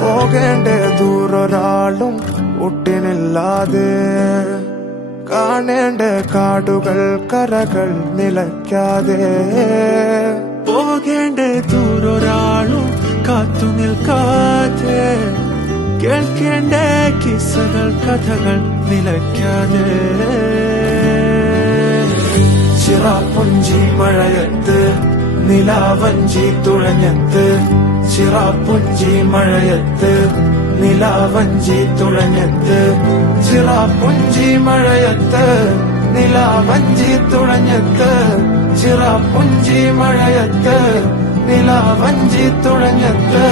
പോകേണ്ട ദൂരൊരാളും ഒട്ടിനില്ലാതെ, കാണേണ്ട കാടുകൾ കരകൾ നിലയ്ക്കാതെ, പോകേണ്ട ദൂരൊരാളും കാത്തു നിൽക്കാതെ, കേൾക്കേണ്ട കിസ്സകൾ കഥകൾ നിലയ്ക്കാതെ. ചിറാപ്പുഞ്ചി മഴയത്ത് നിലാവഞ്ചി തുഴഞ്ഞത്ത്, ചിറാപ്പുഞ്ചി മഴയത്ത് നിലാവഞ്ചി തുഴഞ്ഞത്ത്, ചിറാപ്പുഞ്ചി മഴയത്ത് നിലാവഞ്ചി തുഴഞ്ഞത്ത്, ചിറാപ്പുഞ്ചി മഴയത്ത് നിലാവഞ്ചി തുഴഞ്ഞത്ത്.